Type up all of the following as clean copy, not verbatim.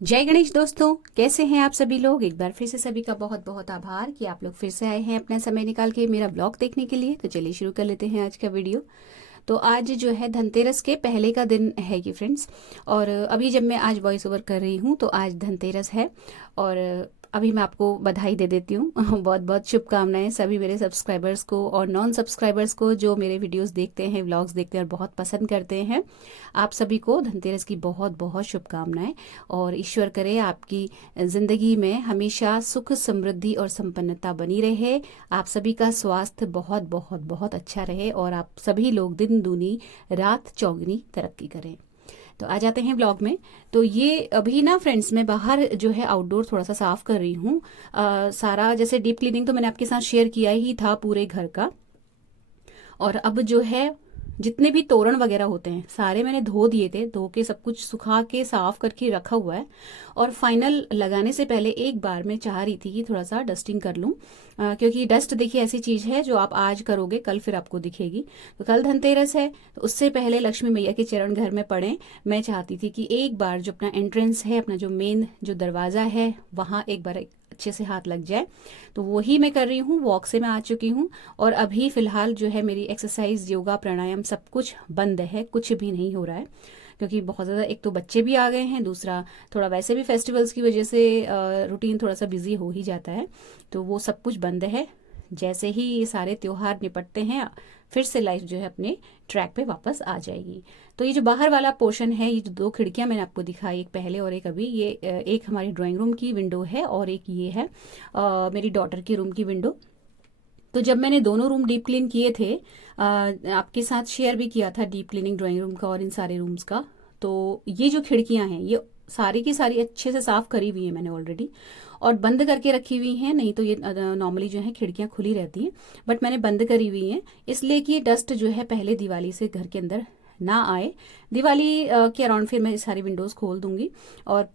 जय गणेश दोस्तों, कैसे हैं आप सभी लोग। एक बार फिर से सभी का बहुत बहुत आभार कि आप लोग फिर से आए हैं अपना समय निकाल के मेरा ब्लॉग देखने के लिए। तो चलिए शुरू कर लेते हैं आज का वीडियो। तो आज जो है धनतेरस के पहले का दिन है ये फ्रेंड्स। और अभी जब मैं आज वॉइस ओवर कर रही हूँ तो आज धनतेरस है। और अभी मैं आपको बधाई दे देती हूँ बहुत बहुत शुभकामनाएं सभी मेरे सब्सक्राइबर्स को और नॉन सब्सक्राइबर्स को जो मेरे वीडियोस देखते हैं, व्लॉग्स देखते हैं और बहुत पसंद करते हैं। आप सभी को धनतेरस की बहुत बहुत शुभकामनाएं। और ईश्वर करे आपकी ज़िंदगी में हमेशा सुख समृद्धि और संपन्नता बनी रहे। आप सभी का स्वास्थ्य बहुत बहुत बहुत अच्छा रहे और आप सभी लोग दिन दूनी रात चौगनी तरक्की करें। तो आ जाते हैं ब्लॉग में। तो ये अभी ना फ्रेंड्स मैं बाहर जो है आउटडोर थोड़ा सा साफ कर रही हूँ। सारा जैसे डीप क्लीनिंग तो मैंने आपके साथ शेयर किया ही था पूरे घर का। और अब जो है जितने भी तोरण वगैरह होते हैं सारे मैंने धो दिए थे, धो के सब कुछ सुखा के साफ करके रखा हुआ है। और फाइनल लगाने से पहले एक बार मैं चाह रही थी कि थोड़ा सा डस्टिंग कर लूं। क्योंकि डस्ट देखिए ऐसी चीज है जो आप आज करोगे कल फिर आपको दिखेगी। तो कल धनतेरस है तो उससे पहले लक्ष्मी मैया के चरण घर में पड़े। मैं चाहती थी कि एक बार जो अपना एंट्रेंस है, अपना जो मेन जो दरवाजा है, वहां एक बार अच्छे से हाथ लग जाए। तो वही मैं कर रही हूँ। वॉक से मैं आ चुकी हूँ और अभी फिलहाल जो है मेरी एक्सरसाइज, योगा, प्राणायाम सब कुछ बंद है, कुछ भी नहीं हो रहा है। क्योंकि बहुत ज़्यादा एक तो बच्चे भी आ गए हैं, दूसरा थोड़ा वैसे भी फेस्टिवल्स की वजह से रूटीन थोड़ा सा बिजी हो ही जाता है। तो वो सब कुछ बंद है। जैसे ही ये सारे त्योहार निपटते हैं फिर से लाइफ जो है अपने ट्रैक पे वापस आ जाएगी। तो ये जो बाहर वाला पोर्शन है, ये जो दो खिड़कियां मैंने आपको दिखाई, एक पहले और एक अभी, ये एक हमारी ड्राइंग रूम की विंडो है और एक ये है मेरी डॉटर की रूम की विंडो। तो जब मैंने दोनों रूम डीप क्लीन किए थे, आपके साथ शेयर भी किया था डीप क्लीनिंग ड्राइंग रूम का और इन सारे रूम्स का। तो ये जो खिड़कियां हैं ये सारी की सारी अच्छे से साफ करी हुई है मैंने ऑलरेडी और बंद करके रखी हुई हैं। नहीं तो ये नॉर्मली जो है खिड़कियां खुली रहती हैं, बट मैंने बंद करी हुई हैं इसलिए कि डस्ट जो है पहले दिवाली से घर के अंदर ना आए। दिवाली के अराउंड फिर मैं सारी विंडोज़ खोल दूंगी। और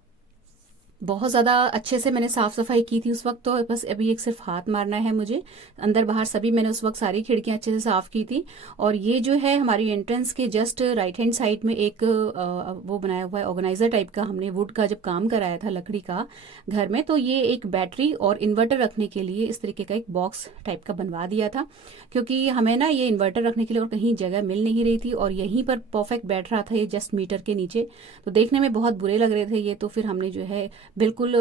बहुत ज़्यादा अच्छे से मैंने साफ सफाई की थी उस वक्त, तो बस अभी एक सिर्फ हाथ मारना है मुझे। अंदर बाहर सभी मैंने उस वक्त सारी खिड़कियां अच्छे से साफ की थी। और ये जो है हमारी एंट्रेंस के जस्ट राइट हैंड साइड में एक वो बनाया हुआ है ऑर्गेनाइजर टाइप का। हमने वुड का जब काम कराया था लकड़ी का घर में, तो ये एक बैटरी और इन्वर्टर रखने के लिए इस तरीके का एक बॉक्स टाइप का बनवा दिया था। क्योंकि हमें ना ये इन्वर्टर रखने के लिए और कहीं जगह मिल नहीं रही थी और यहीं पर परफेक्ट बैठ रहा था ये जस्ट मीटर के नीचे। तो देखने में बहुत बुरे लग रहे थे ये, तो फिर हमने जो है बिल्कुल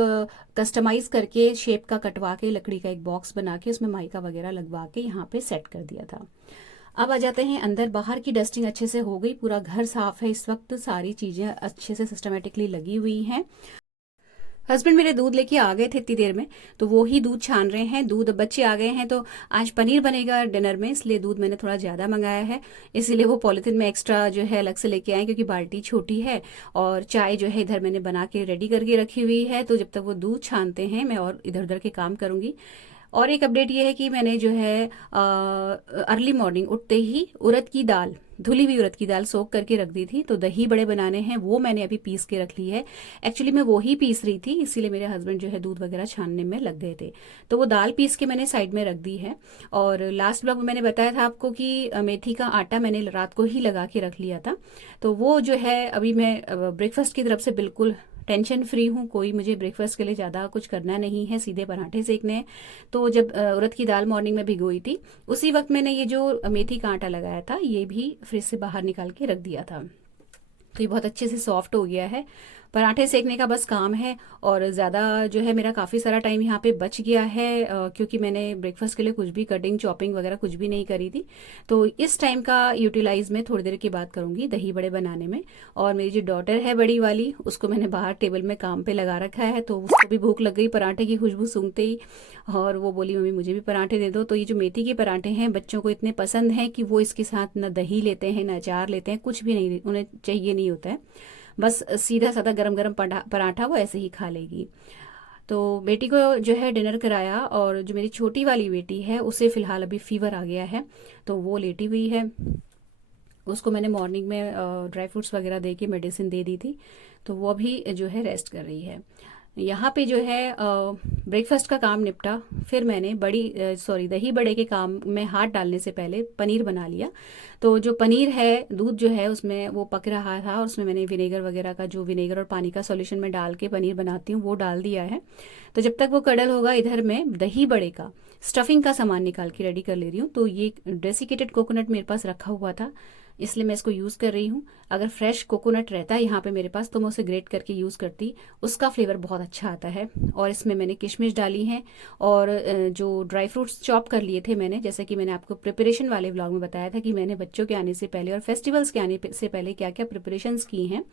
कस्टमाइज करके शेप का कटवा के लकड़ी का एक बॉक्स बना के उसमें माइका वगैरह लगवा के यहाँ पे सेट कर दिया था। अब आ जाते हैं अंदर। बाहर की डस्टिंग अच्छे से हो गई, पूरा घर साफ है इस वक्त, सारी चीजें अच्छे से सिस्टमेटिकली लगी हुई हैं। हस्बैंड मेरे दूध लेके आ गए थे इतनी देर में, तो वो ही दूध छान रहे हैं। दूध बच्चे आ गए हैं तो आज पनीर बनेगा डिनर में, इसलिए दूध मैंने थोड़ा ज़्यादा मंगाया है। इसीलिए वो पॉलिथीन में एक्स्ट्रा जो है अलग से लेके आए क्योंकि बाल्टी छोटी है। और चाय जो है इधर मैंने बना के रेडी करके रखी हुई है, तो जब तक वो दूध छानते हैं मैं और इधर उधर के काम करूंगी। और एक अपडेट ये है कि मैंने जो है अर्ली मॉर्निंग उठते ही उड़द की दाल, धुली हुई उड़द की दाल सोख करके रख दी थी। तो दही बड़े बनाने हैं, वो मैंने अभी पीस के रख ली है। एक्चुअली मैं वो ही पीस रही थी, इसीलिए मेरे हस्बैंड जो है दूध वगैरह छानने में लग गए थे। तो वो दाल पीस के मैंने साइड में रख दी है। और लास्ट ब्लॉग में मैंने बताया था आपको कि मेथी का आटा मैंने रात को ही लगा के रख लिया था। तो वो जो है अभी मैं ब्रेकफास्ट की तरफ से बिल्कुल टेंशन फ्री हूँ। कोई मुझे ब्रेकफास्ट के लिए ज़्यादा कुछ करना नहीं है, सीधे पराठे सेकने हैं। तो जब उड़द की दाल मॉर्निंग में भिगोई थी उसी वक्त मैंने ये जो मेथी का आटा लगाया था ये भी फ्रिज से बाहर निकाल के रख दिया था। तो ये बहुत अच्छे से सॉफ्ट हो गया है। पराठे सेकने का बस काम है। और ज़्यादा जो है मेरा काफ़ी सारा टाइम यहाँ पे बच गया है, क्योंकि मैंने ब्रेकफास्ट के लिए कुछ भी कटिंग चॉपिंग वगैरह कुछ भी नहीं करी थी। तो इस टाइम का यूटिलाइज मैं थोड़ी देर की बात करूँगी दही बड़े बनाने में। और मेरी जो डॉटर है बड़ी वाली, उसको मैंने बाहर टेबल में काम पे लगा रखा है, तो उसको भी भूख लग गई पराठे की खुशबू सूंघते ही। और वो बोली मम्मी मुझे भी पराठे दे दो। तो ये जो मेथी के पराठे हैं बच्चों को इतने पसंद हैं कि वो इसके साथ ना दही लेते हैं ना अचार लेते हैं, कुछ भी नहीं उन्हें चाहिए नहीं होता है। बस सीधा साधा गरम गरम पराठा वो ऐसे ही खा लेगी। तो बेटी को जो है डिनर कराया। और जो मेरी छोटी वाली बेटी है उसे फिलहाल अभी फीवर आ गया है, तो वो लेटी हुई है। उसको मैंने मॉर्निंग में ड्राई फ्रूट्स वगैरह दे के मेडिसिन दे दी थी, तो वो अभी जो है रेस्ट कर रही है। यहाँ पे जो है ब्रेकफास्ट का काम निपटा। फिर मैंने दही बड़े के काम में हाथ डालने से पहले पनीर बना लिया। तो जो पनीर है, दूध जो है उसमें वो पक रहा था और उसमें मैंने विनेगर वगैरह का, जो विनेगर और पानी का सॉल्यूशन में डाल के पनीर बनाती हूँ, वो डाल दिया है। तो जब तक वो कड़ल होगा, इधर मैं दही बड़े का स्टफिंग का सामान निकाल के रेडी कर ले रही हूँ। तो ये डेसिकेटेड कोकोनट मेरे पास रखा हुआ था, इसलिए मैं इसको यूज़ कर रही हूँ। अगर फ्रेश कोकोनट रहता है यहाँ पे मेरे पास तो मैं उसे ग्रेट करके यूज़ करती, उसका फ्लेवर बहुत अच्छा आता है। और इसमें मैंने किशमिश डाली है और जो ड्राई फ्रूट्स चॉप कर लिए थे मैंने, जैसे कि मैंने आपको प्रिपरेशन वाले व्लॉग में बताया था कि मैंने बच्चों के आने से पहले और फेस्टिवल्स के आने से पहले क्या क्या प्रिपरेशंस की हैं।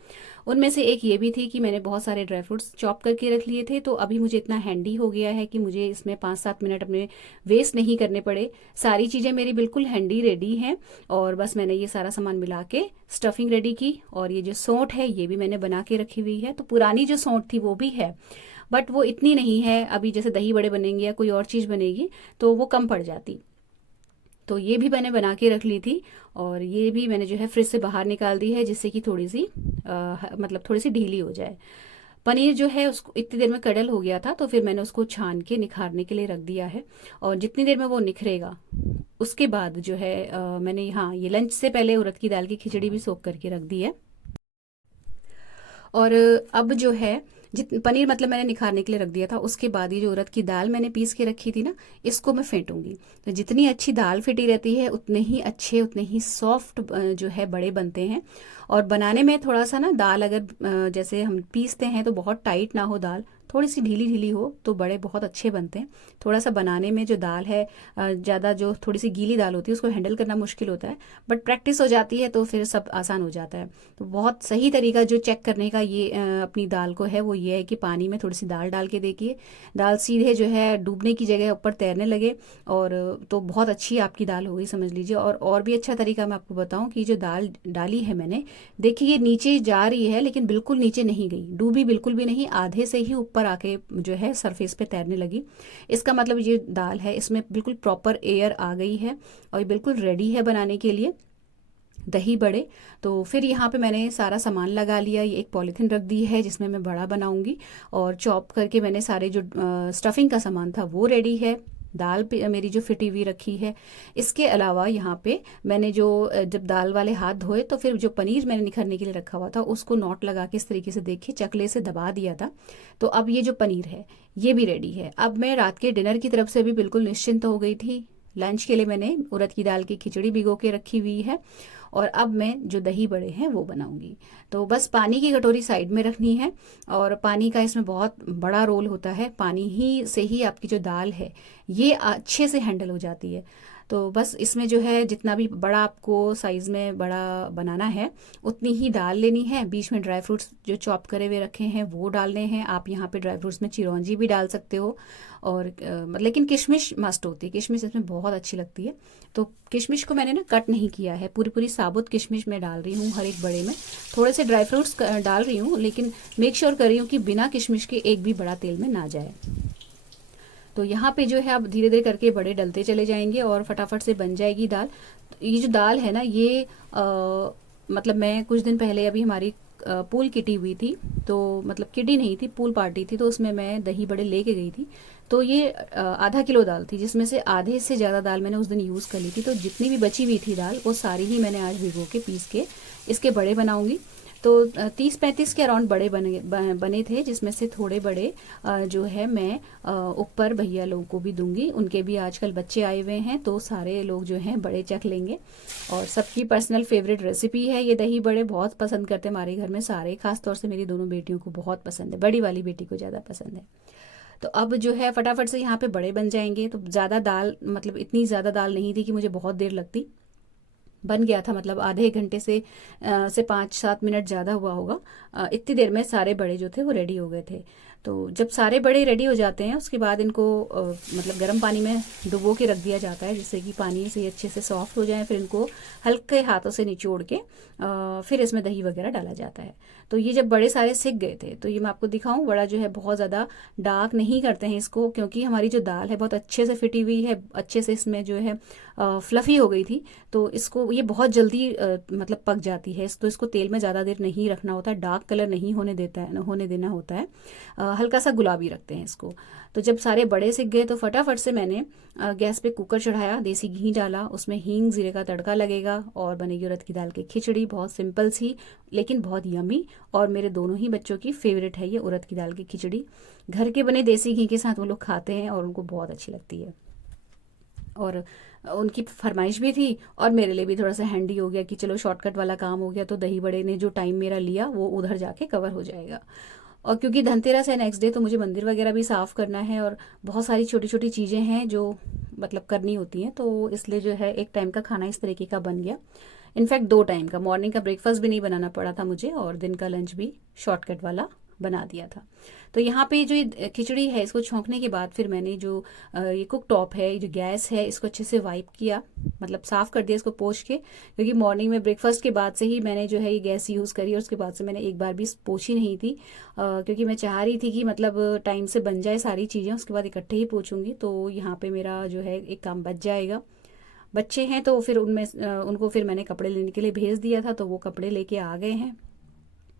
उनमें से एक ये भी थी कि मैंने बहुत सारे ड्राई फ्रूट्स चॉप करके रख लिए थे। तो अभी मुझे इतना हैंडी हो गया है कि मुझे इसमें 5-7 मिनट अपने वेस्ट नहीं करने पड़े। सारी चीज़ें मेरी बिल्कुल हैंडी रेडी हैं और बस मैंने ये सारा सामान मिला के स्टफिंग रेडी की। और ये जो सौंठ है ये भी मैंने बना के रखी हुई है। तो पुरानी जो सौंठ थी वो भी है, बट वो इतनी नहीं है। अभी जैसे दही बड़े बनेंगे या कोई और चीज़ बनेगी तो वो कम पड़ जाती। तो ये भी मैंने बना के रख ली थी और ये भी मैंने जो है फ्रिज से बाहर निकाल दी है, जिससे कि थोड़ी सी मतलब थोड़ी सी ढीली हो जाए। पनीर जो है उसको इतनी देर में कड़ल हो गया था, तो फिर मैंने उसको छान के निखारने के लिए रख दिया है। और जितनी देर में वो निखरेगा उसके बाद जो है मैंने यहाँ ये लंच से पहले उड़द की दाल की खिचड़ी भी सोख करके रख दी है। और अब जो है जित पनीर मतलब मैंने निखारने के लिए रख दिया था, उसके बाद ये जो उड़द की दाल मैंने पीस के रखी थी ना, इसको मैं फेंटूंगी। तो जितनी अच्छी दाल फेंटी रहती है उतने ही अच्छे, उतने ही सॉफ्ट जो है बड़े बनते हैं। और बनाने में थोड़ा सा ना दाल अगर जैसे हम पीसते हैं तो बहुत टाइट ना हो दाल, थोड़ी सी ढीली ढीली हो तो बड़े बहुत अच्छे बनते हैं। थोड़ा सा बनाने में जो दाल है ज़्यादा, जो थोड़ी सी गीली दाल होती है उसको हैंडल करना मुश्किल होता है, बट प्रैक्टिस हो जाती है तो फिर सब आसान हो जाता है। तो बहुत सही तरीका जो चेक करने का ये अपनी दाल को है वो ये है कि पानी में थोड़ी सी दाल डाल के देखिए, दाल सीधे जो है डूबने की जगह ऊपर तैरने लगे और तो बहुत अच्छी आपकी दाल हो गई समझ लीजिए। और भी अच्छा तरीका मैं आपको बताऊं कि जो दाल डाली है मैंने, देखिए ये नीचे जा रही है लेकिन बिल्कुल नीचे नहीं गई, डूबी बिल्कुल भी नहीं, आधे से ही ऊपर आके जो है सरफेस पे तैरने लगी। इसका मतलब ये दाल है इसमें बिल्कुल प्रॉपर एयर आ गई है और ये बिल्कुल रेडी है बनाने के लिए दही बड़े। तो फिर यहाँ पे मैंने सारा सामान लगा लिया, ये एक पॉलीथीन रख दी है जिसमें मैं बड़ा बनाऊंगी। और चॉप करके मैंने सारे जो स्टफिंग का सामान था वो रेडी है, दाल पे मेरी जो फिटी हुई रखी है। इसके अलावा यहाँ पे मैंने जो जब दाल वाले हाथ धोए तो फिर जो पनीर मैंने निखरने के लिए रखा हुआ था उसको नॉट लगा के इस तरीके से देखिए चकले से दबा दिया था। तो अब ये जो पनीर है ये भी रेडी है। अब मैं रात के डिनर की तरफ से भी बिल्कुल निश्चिंत हो गई थी। लंच के लिए मैंने उड़द की दाल की खिचड़ी भिगो के रखी हुई है और अब मैं जो दही बड़े हैं वो बनाऊंगी। तो बस पानी की कटोरी साइड में रखनी है और पानी का इसमें बहुत बड़ा रोल होता है, पानी ही से ही आपकी जो दाल है ये अच्छे से हैंडल हो जाती है। तो बस इसमें जो है जितना भी बड़ा आपको साइज़ में बड़ा बनाना है उतनी ही दाल लेनी है। बीच में ड्राई फ्रूट्स जो चॉप करे हुए रखे हैं वो डालने हैं। आप यहाँ पे ड्राई फ्रूट्स में चिरौंजी भी डाल सकते हो और लेकिन किशमिश मस्ट होती है, किशमिश इसमें बहुत अच्छी लगती है। तो किशमिश को मैंने ना कट नहीं किया है, पूरी पूरी साबुत किशमिश मैं डाल रही हूँ हर एक बड़े में। थोड़े से ड्राई फ्रूट्स डाल रही हूँ लेकिन मेक श्योर कर रही हूँ कि बिना किशमिश के एक भी बड़ा तेल में ना जाए। तो यहाँ पे जो है आप धीरे धीरे करके बड़े डलते चले जाएंगे और फटाफट से बन जाएगी दाल। तो ये जो दाल है ना ये मतलब मैं कुछ दिन पहले अभी हमारी पूल किटी हुई थी, तो मतलब किटी नहीं थी, पूल पार्टी थी, तो उसमें मैं दही बड़े लेके गई थी। तो ये आधा किलो दाल थी जिसमें से आधे से ज़्यादा दाल मैंने उस दिन यूज़ कर ली थी। तो जितनी भी बची हुई थी दाल वो सारी ही मैंने आज भिगो के पीस के इसके बड़े बनाऊंगी। तो 30-35 के अराउंड बड़े बने थे, जिसमें से थोड़े बड़े जो है मैं ऊपर भैया लोगों को भी दूंगी। उनके भी आजकल बच्चे आए हुए हैं तो सारे लोग जो हैं बड़े चख लेंगे। और सबकी पर्सनल फेवरेट रेसिपी है ये दही बड़े, बहुत पसंद करते हैं हमारे घर में सारे, खासतौर से मेरी दोनों बेटियों को बहुत पसंद है, बड़ी वाली बेटी को ज़्यादा पसंद है। तो अब जो है फटाफट से यहाँ पे बड़े बन जाएंगे। तो ज़्यादा दाल मतलब इतनी ज़्यादा दाल नहीं थी कि मुझे बहुत देर लगती, बन गया था मतलब आधे घंटे से 5-7 मिनट ज़्यादा हुआ होगा। इतनी देर में सारे बड़े जो थे वो रेडी हो गए थे। तो जब सारे बड़े रेडी हो जाते हैं उसके बाद इनको मतलब गर्म पानी में डुबो के रख दिया जाता है जिससे कि पानी से अच्छे से सॉफ्ट हो जाए। फिर इनको हल्के हाथों से निचोड़ के फिर इसमें दही वगैरह डाला जाता है। तो ये जब बड़े सारे सिक गए थे तो ये मैं आपको दिखाऊं, बड़ा जो है बहुत ज़्यादा डार्क नहीं करते हैं इसको, क्योंकि हमारी जो दाल है बहुत अच्छे से फिटी हुई है, अच्छे से इसमें जो है फ्लफ़ी हो गई थी। तो इसको ये बहुत जल्दी मतलब पक जाती है, तो इसको तेल में ज़्यादा देर नहीं रखना होता है, डार्क कलर नहीं होने देना होता है। हल्का सा गुलाबी रखते हैं इसको। तो जब सारे बड़े सिक गए तो फटाफट से मैंने गैस पे कुकर चढ़ाया, देसी घी डाला, उसमें हींग जीरे का तड़का लगेगा और बनेगी उड़द की दाल की खिचड़ी। बहुत सिंपल सी लेकिन बहुत यमी, और मेरे दोनों ही बच्चों की फेवरेट है ये उड़द की दाल की खिचड़ी। घर के बने देसी घी के साथ वो लोग खाते हैं और उनको बहुत अच्छी लगती है। और उनकी फरमाइश भी थी और मेरे लिए भी थोड़ा सा हैंडी हो गया कि चलो शॉर्टकट वाला काम हो गया, तो दही बड़े ने जो टाइम मेरा लिया वो उधर जाके कवर हो जाएगा। और क्योंकि धनतेरस है नेक्स्ट डे, तो मुझे मंदिर वगैरह भी साफ़ करना है और बहुत सारी छोटी छोटी चीज़ें हैं जो मतलब करनी होती हैं, तो इसलिए जो है एक टाइम का खाना इस तरीके का बन गया। इनफैक्ट 2 टाइम का, मॉर्निंग का ब्रेकफास्ट भी नहीं बनाना पड़ा था मुझे और दिन का लंच भी शॉर्टकट वाला बना दिया था। तो यहाँ पे जो ये खिचड़ी है इसको छौंकने के बाद फिर मैंने जो ये कुक टॉप है, ये जो गैस है, इसको अच्छे से वाइप किया, मतलब साफ़ कर दिया इसको पोंछ के, क्योंकि मॉर्निंग में ब्रेकफास्ट के बाद से ही मैंने जो है ये गैस यूज़ करी और उसके बाद से मैंने एक बार भी पोंछी नहीं थी, क्योंकि मैं चाह रही थी कि मतलब टाइम से बन जाए सारी चीज़ें, उसके बाद इकट्ठे ही पोंछूंगी, तो यहाँ पे मेरा जो है एक काम बच जाएगा। बच्चे हैं तो फिर उनमें उनको फिर मैंने कपड़े लेने के लिए भेज दिया था, तो वो कपड़े लेके आ गए हैं,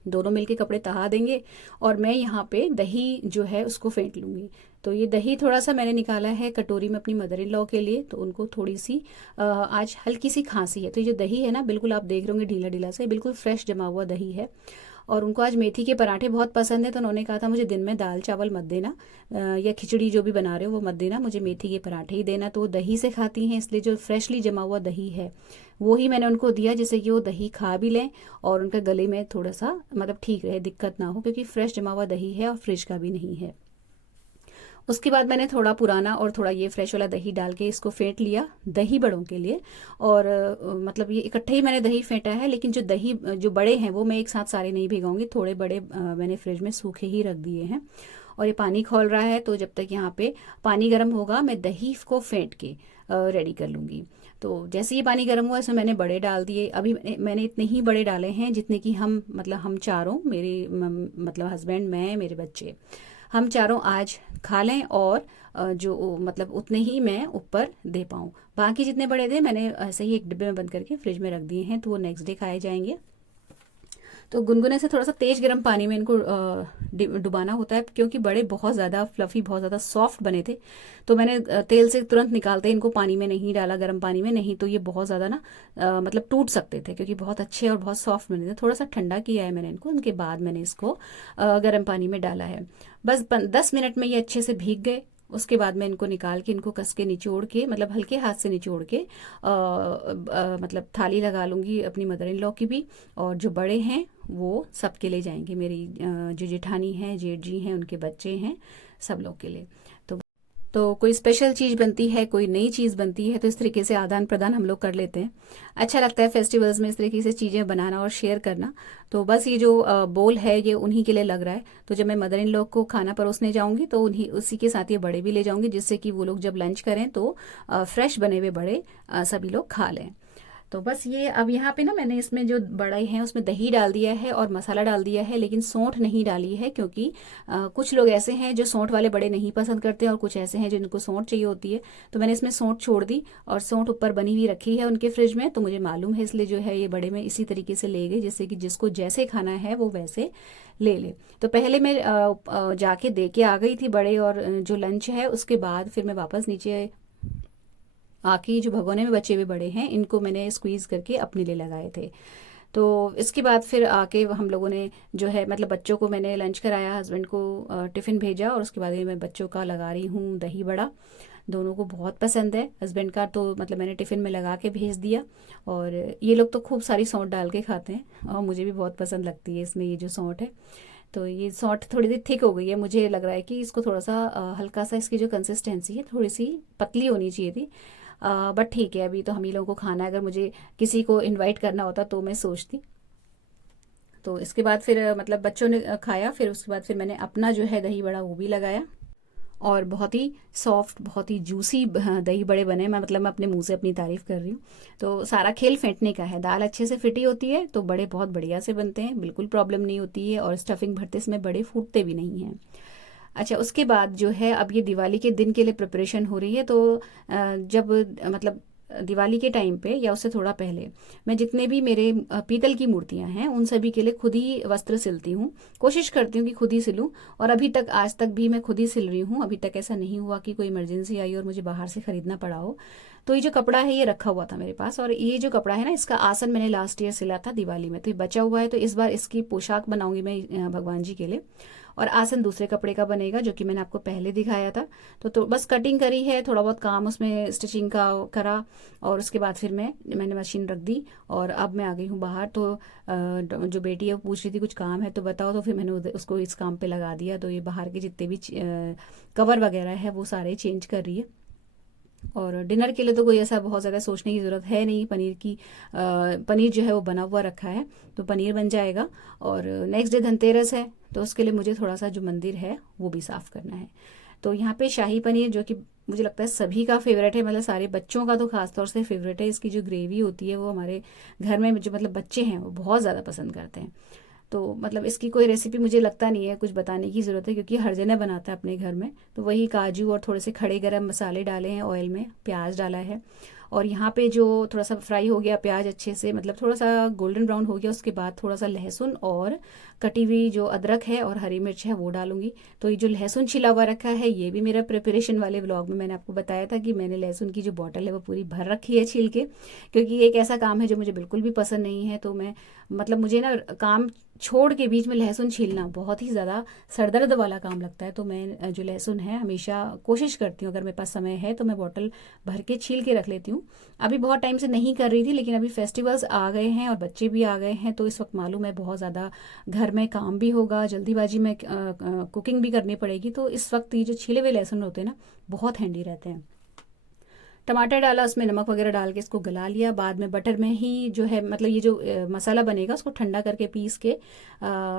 दोनों मिलके कपड़े तहा देंगे और मैं यहाँ पे दही जो है उसको फेंट लूँगी। तो ये दही थोड़ा सा मैंने निकाला है कटोरी में अपनी मदर इन लॉ के लिए, तो उनको थोड़ी सी आज हल्की सी खांसी है, तो ये जो दही है ना, बिल्कुल आप देख रहे होंगे ढीला ढीला से, बिल्कुल फ्रेश जमा हुआ दही है। और उनको आज मेथी के पराठे बहुत पसंद है, तो उन्होंने कहा था मुझे दिन में दाल चावल मत देना, या खिचड़ी जो भी बना रहे हो वो मत देना, मुझे मेथी के पराठे ही देना। तो वो दही से खाती हैं, इसलिए जो फ्रेशली जमा हुआ दही है वो ही मैंने उनको दिया, जिससे कि वो दही खा भी लें और उनका गले में थोड़ा सा मतलब ठीक रहे, दिक्कत ना हो, क्योंकि फ्रेश जमा हुआ दही है और फ्रिज का भी नहीं है। उसके बाद मैंने थोड़ा पुराना और थोड़ा ये फ्रेश वाला दही डाल के इसको फेंट लिया दही बड़ों के लिए। और मतलब ये इकट्ठे ही मैंने दही फेंटा है, लेकिन जो दही जो बड़े हैं वो मैं एक साथ सारे नहीं भिगाऊंगी, थोड़े बड़े मैंने फ्रिज में सूखे ही रख दिए हैं। और ये पानी खौल रहा है, तो जब तक यहाँ पे पानी गर्म होगा मैं दही को फेंट के रेडी कर लूँगी। तो जैसे ही पानी गर्म हुआ इसमें मैंने बड़े डाल दिए। अभी मैंने इतने ही बड़े डाले हैं जितने कि हम मतलब हम चारों, मेरे मतलब हस्बैंड, मैं, मेरे बच्चे, हम चारों आज खा लें, और जो मतलब उतने ही मैं ऊपर दे पाऊँ। बाकी जितने बड़े थे मैंने ऐसे ही एक डिब्बे में बंद करके फ्रिज में रख दिए हैं, तो वो नेक्स्ट डे खाए जाएंगे। तो गुनगुने से थोड़ा सा तेज गर्म पानी में इनको डुबाना होता है, क्योंकि बड़े बहुत ज़्यादा फ्लफ़ी, बहुत ज़्यादा सॉफ्ट बने थे, तो मैंने तेल से तुरंत निकालते इनको पानी में नहीं डाला, गर्म पानी में नहीं, तो ये बहुत ज़्यादा ना मतलब टूट सकते थे, क्योंकि बहुत अच्छे और बहुत सॉफ्ट बने थे। थोड़ा सा ठंडा किया है मैंने इनको, उनके बाद मैंने इसको गर्म पानी में डाला है। बस 10 मिनट में ये अच्छे से भीग गए। उसके बाद मैं इनको निकाल के इनको कस के निचोड़ के, मतलब हल्के हाथ से निचोड़ के मतलब थाली लगा लूँगी अपनी मदर इन लॉ की भी, और जो बड़े हैं वो सबके लिए जाएंगे, मेरी जो जेठानी हैं, जेठ जी हैं, उनके बच्चे हैं, सब लोग के लिए। तो कोई स्पेशल चीज़ बनती है, कोई नई चीज़ बनती है, तो इस तरीके से आदान प्रदान हम लोग कर लेते हैं। अच्छा लगता है फेस्टिवल्स में इस तरीके से चीज़ें बनाना और शेयर करना। तो बस ये जो बोल है ये उन्हीं के लिए लग रहा है, तो जब मैं मदर इन लोग को खाना परोसने जाऊंगी तो उन्हीं उसी के साथ ये बड़े भी ले जाऊंगी, जिससे कि वो लोग जब लंच करें तो फ्रेश बने हुए बड़े सभी लोग खा लें। तो बस ये अब यहाँ पे ना मैंने इसमें जो बड़े हैं उसमें दही डाल दिया है और मसाला डाल दिया है, लेकिन सौंठ नहीं डाली है, क्योंकि कुछ लोग ऐसे हैं जो सौंठ वाले बड़े नहीं पसंद करते और कुछ ऐसे हैं जिनको सौंठ चाहिए होती है। तो मैंने इसमें सौंठ छोड़ दी, और सौंठ ऊपर बनी हुई रखी है उनके फ्रिज में, तो मुझे मालूम है, इसलिए जो है ये बड़े में इसी तरीके से ले गई, जिससे कि जिसको जैसे खाना है वो वैसे ले ले। तो पहले मैं जाके दे के आ गई थी बड़े और जो लंच है, उसके बाद फिर मैं वापस नीचे आके जो भगोने में बचे हुए बड़े हैं इनको मैंने स्क्वीज़ करके अपने लिए लगाए थे। तो इसके बाद फिर आके हम लोगों ने जो है मतलब बच्चों को मैंने लंच कराया, हस्बैंड को टिफ़िन भेजा, और उसके बाद ये मैं बच्चों का लगा रही हूँ दही बड़ा। दोनों को बहुत पसंद है, हस्बैंड का तो मतलब मैंने टिफ़िन में लगा के भेज दिया, और ये लोग तो खूब सारी सौंठ डाल के खाते हैं और मुझे भी बहुत पसंद लगती है इसमें ये जो सौंठ है। तो ये सौंठ थोड़ी देर थिक हो गई है, मुझे लग रहा है कि इसको थोड़ा सा हल्का सा इसकी जो कंसिस्टेंसी है थोड़ी सी पतली होनी चाहिए थी, बट ठीक है, अभी तो हम ही लोगों को खाना है, अगर मुझे किसी को इनवाइट करना होता तो मैं सोचती। तो इसके बाद फिर मतलब बच्चों ने खाया, फिर उसके बाद फिर मैंने अपना जो है दही बड़ा वो भी लगाया, और बहुत ही सॉफ्ट, बहुत ही जूसी दही बड़े बने। मैं अपने मुंह से अपनी तारीफ कर रही हूँ। तो सारा खेल फेंटने का है, दाल अच्छे से फिटी होती है तो बड़े बहुत बढ़िया से बनते हैं, बिल्कुल प्रॉब्लम नहीं होती है, और स्टफिंग भरते इसमें बड़े फूटते भी नहीं हैं। अच्छा, उसके बाद जो है अब ये दिवाली के दिन के लिए प्रिपरेशन हो रही है, तो जब मतलब दिवाली के टाइम पे या उससे थोड़ा पहले मैं जितने भी मेरे पीतल की मूर्तियां हैं उन सभी के लिए खुद ही वस्त्र सिलती हूँ, कोशिश करती हूँ कि खुद ही सिलूँ। और अभी तक आज तक भी मैं खुद ही सिल रही हूँ। अभी तक ऐसा नहीं हुआ कि कोई इमरजेंसी आई और मुझे बाहर से खरीदना पड़ा हो। तो ये जो कपड़ा है ये रखा हुआ था मेरे पास, और ये जो कपड़ा है ना, इसका आसन मैंने लास्ट ईयर सिला था दिवाली में, तो ये बचा हुआ है। तो इस बार इसकी पोशाक बनाऊंगी मैं भगवान जी के लिए। और आसन दूसरे कपड़े का बनेगा जो कि मैंने आपको पहले दिखाया था। तो बस कटिंग करी है, थोड़ा बहुत काम उसमें स्टिचिंग का करा, और उसके बाद फिर मैंने मशीन रख दी और अब मैं आ गई हूँ बाहर। तो जो बेटी है वो पूछ रही थी कुछ काम है तो बताओ, तो फिर मैंने उसको इस काम पे लगा दिया। तो ये बाहर के जितने भी कवर वगैरह है वो सारे चेंज कर रही है। और डिनर के लिए तो कोई ऐसा बहुत ज़्यादा सोचने की ज़रूरत है नहीं। पनीर जो है वो बना हुआ रखा है, तो पनीर बन जाएगा। और नेक्स्ट डे धनतेरस है, तो उसके लिए मुझे थोड़ा सा जो मंदिर है वो भी साफ़ करना है। तो यहाँ पे शाही पनीर, जो कि मुझे लगता है सभी का फेवरेट है, मतलब सारे बच्चों का तो खास तौर से फेवरेट है। इसकी जो ग्रेवी होती है वो हमारे घर में जो मतलब बच्चे हैं वो बहुत ज़्यादा पसंद करते हैं। तो मतलब इसकी कोई रेसिपी मुझे लगता नहीं है कुछ बताने की ज़रूरत है, क्योंकि हर जना बनाता है अपने घर में। तो वही काजू और थोड़े से खड़े गरम मसाले डाले हैं ऑयल में, प्याज डाला है। और यहाँ पे जो थोड़ा सा फ्राई हो गया प्याज अच्छे से, मतलब थोड़ा सा गोल्डन ब्राउन हो गया, उसके बाद थोड़ा सा लहसुन और कटी हुई जो अदरक है और हरी मिर्च है वो डालूंगी। तो ये जो लहसुन छिला हुआ रखा है, ये भी मेरा प्रिपरेशन वाले व्लॉग में मैंने आपको बताया था कि मैंने लहसुन की जो बॉटल है वो पूरी भर रखी है छील के, क्योंकि ये एक ऐसा काम है जो मुझे बिल्कुल भी पसंद नहीं है। तो मैं मतलब मुझे ना काम छोड़ के बीच में लहसुन छीलना बहुत ही ज़्यादा सरदर्द वाला काम लगता है। तो मैं जो लहसुन है हमेशा कोशिश करती हूँ, अगर मेरे पास समय है तो मैं बॉटल भर के छील के रख लेती हूँ। अभी बहुत टाइम से नहीं कर रही थी, लेकिन अभी फेस्टिवल्स आ गए हैं और बच्चे भी आ गए हैं, तो इस वक्त मालूम है बहुत ज़्यादा घर में काम भी होगा, जल्दीबाजी में कुकिंग भी करनी पड़ेगी। तो इस वक्त ये जो छिले हुए लहसुन होते हैं ना, बहुत हैंडी रहते हैं। टमाटर डाला, उसमें नमक वगैरह डाल के इसको गला लिया। बाद में बटर में ही जो है, मतलब ये जो मसाला बनेगा उसको ठंडा करके पीस के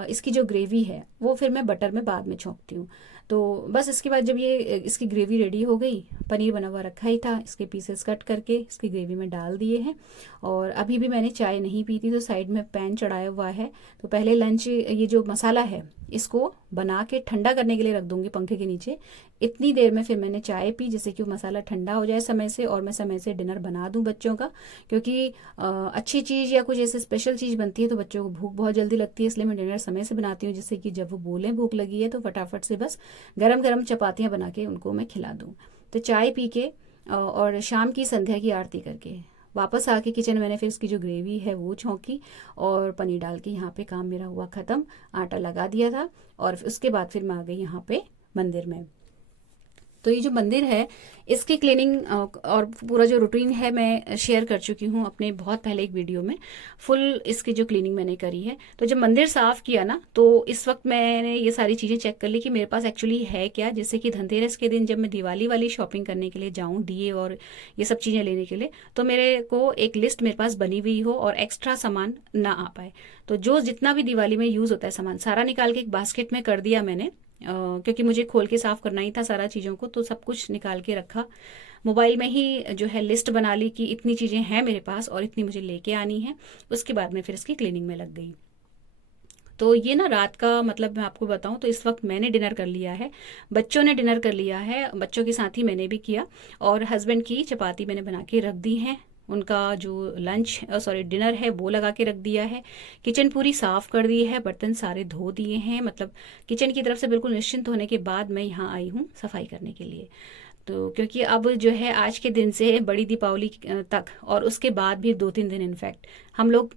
इसकी जो ग्रेवी है वो फिर मैं बटर में बाद में छोंकती हूँ। तो बस इसके बाद जब ये इसकी ग्रेवी रेडी हो गई, पनीर बना हुआ रखा ही था, इसके पीसेस कट करके इसकी ग्रेवी में डाल दिए हैं। और अभी भी मैंने चाय नहीं पी थी, तो साइड में पैन चढ़ाया हुआ है। तो पहले लंच, ये जो मसाला है इसको बना के ठंडा करने के लिए रख दूंगी पंखे के नीचे। इतनी देर में फिर मैंने चाय पी, जिससे कि वो मसाला ठंडा हो जाए समय से, और मैं समय से डिनर बना दूं बच्चों का। क्योंकि अच्छी चीज़ या कुछ ऐसे स्पेशल चीज़ बनती है तो बच्चों को भूख बहुत जल्दी लगती है, इसलिए मैं डिनर समय से बनाती हूँ, जिससे कि जब वो बोलें भूख लगी है तो फटाफट से बस गरम गरम चपातियाँ बना के उनको मैं खिला दूँ। तो चाय पी के और शाम की संध्या की आरती करके वापस आके किचन मैंने फिर इसकी जो ग्रेवी है वो छौंकी और पनीर डाल के यहाँ पे काम मेरा हुआ ख़त्म। आटा लगा दिया था और उसके बाद फिर मैं आ गई यहाँ पे मंदिर में। तो ये जो मंदिर है इसकी क्लीनिंग और पूरा जो रूटीन है मैं शेयर कर चुकी हूँ अपने बहुत पहले एक वीडियो में। फुल इसकी जो क्लीनिंग मैंने करी है। तो जब मंदिर साफ़ किया ना, तो इस वक्त मैंने ये सारी चीज़ें चेक कर ली कि मेरे पास एक्चुअली है क्या, जिससे कि धनतेरस के दिन जब मैं दिवाली वाली शॉपिंग करने के लिए जाऊँ, दिए और ये सब चीज़ें लेने के लिए, तो मेरे को एक लिस्ट मेरे पास बनी हुई हो और एक्स्ट्रा सामान ना आ पाए। तो जो जितना भी दिवाली में यूज़ होता है सामान सारा निकाल के एक बास्केट में कर दिया मैंने, क्योंकि मुझे खोल के साफ करना ही था सारा चीज़ों को, तो सब कुछ निकाल के रखा। मोबाइल में ही जो है लिस्ट बना ली कि इतनी चीज़ें हैं मेरे पास और इतनी मुझे लेके आनी है। उसके बाद में फिर इसकी क्लीनिंग में लग गई। तो ये ना रात का, मतलब मैं आपको बताऊं तो इस वक्त मैंने डिनर कर लिया है, बच्चों ने डिनर कर लिया है, बच्चों के साथ ही मैंने भी किया। और हस्बैंड की चपाती मैंने बना के रख दी है, उनका जो डिनर है वो लगा के रख दिया है। किचन पूरी साफ़ कर दी है, बर्तन सारे धो दिए हैं, मतलब किचन की तरफ से बिल्कुल निश्चिंत होने के बाद मैं यहाँ आई हूँ सफाई करने के लिए। तो क्योंकि अब जो है आज के दिन से बड़ी दीपावली तक और उसके बाद भी 2-3 दिन इनफैक्ट हम लोग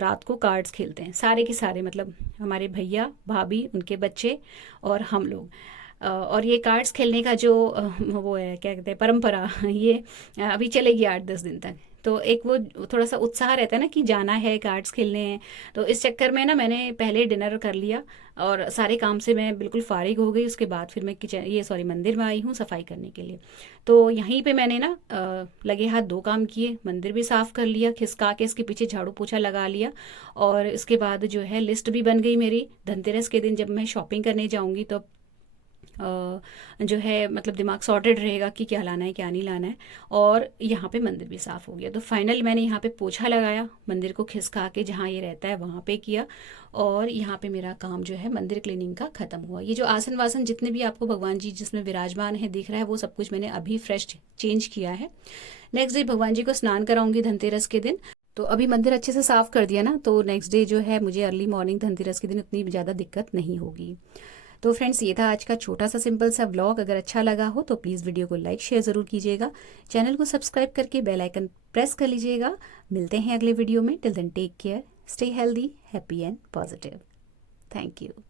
रात को कार्ड्स खेलते हैं, सारे के सारे, मतलब हमारे भैया भाभी उनके बच्चे और हम लोग। और ये कार्ड्स खेलने का जो वो है, क्या कहते हैं, परंपरा, ये अभी चलेगी 8-10 दिन तक। तो एक वो थोड़ा सा उत्साह रहता है ना कि जाना है, कार्ड्स खेलने हैं। तो इस चक्कर में ना मैंने पहले डिनर कर लिया और सारे काम से मैं बिल्कुल फारिग हो गई। उसके बाद फिर मैं मंदिर में आई हूँ सफाई करने के लिए। तो यहीं पे मैंने ना लगे हाथ 2 काम किए, मंदिर भी साफ़ कर लिया, खिसका के इसके पीछे झाड़ू पोछा लगा लिया। और इसके बाद जो है लिस्ट भी बन गई मेरी, धनतेरस के दिन जब मैं शॉपिंग करने जाऊँगी तो जो है मतलब दिमाग सॉर्टेड रहेगा कि क्या लाना है क्या नहीं लाना है। और यहाँ पे मंदिर भी साफ़ हो गया। तो फाइनल मैंने यहाँ पे पोछा लगाया, मंदिर को खिसका के जहाँ ये रहता है वहाँ पे किया, और यहाँ पे मेरा काम जो है मंदिर क्लीनिंग का ख़त्म हुआ। ये जो आसन वासन जितने भी आपको भगवान जी जिसमें विराजमान है दिख रहा है, वो सब कुछ मैंने अभी फ्रेश चेंज किया है। नेक्स्ट डे भगवान जी को स्नान कराऊंगी धनतेरस के दिन। तो अभी मंदिर अच्छे से साफ़ कर दिया ना, तो नेक्स्ट डे जो है मुझे अर्ली मॉर्निंग धनतेरस के दिन उतनी ज़्यादा दिक्कत नहीं होगी। तो फ्रेंड्स, ये था आज का छोटा सा सिंपल सा व्लॉग। अगर अच्छा लगा हो तो प्लीज़ वीडियो को लाइक शेयर ज़रूर कीजिएगा। चैनल को सब्सक्राइब करके बेल आइकन प्रेस कर लीजिएगा। मिलते हैं अगले वीडियो में। Till then take care, stay healthy, happy and positive. Thank you.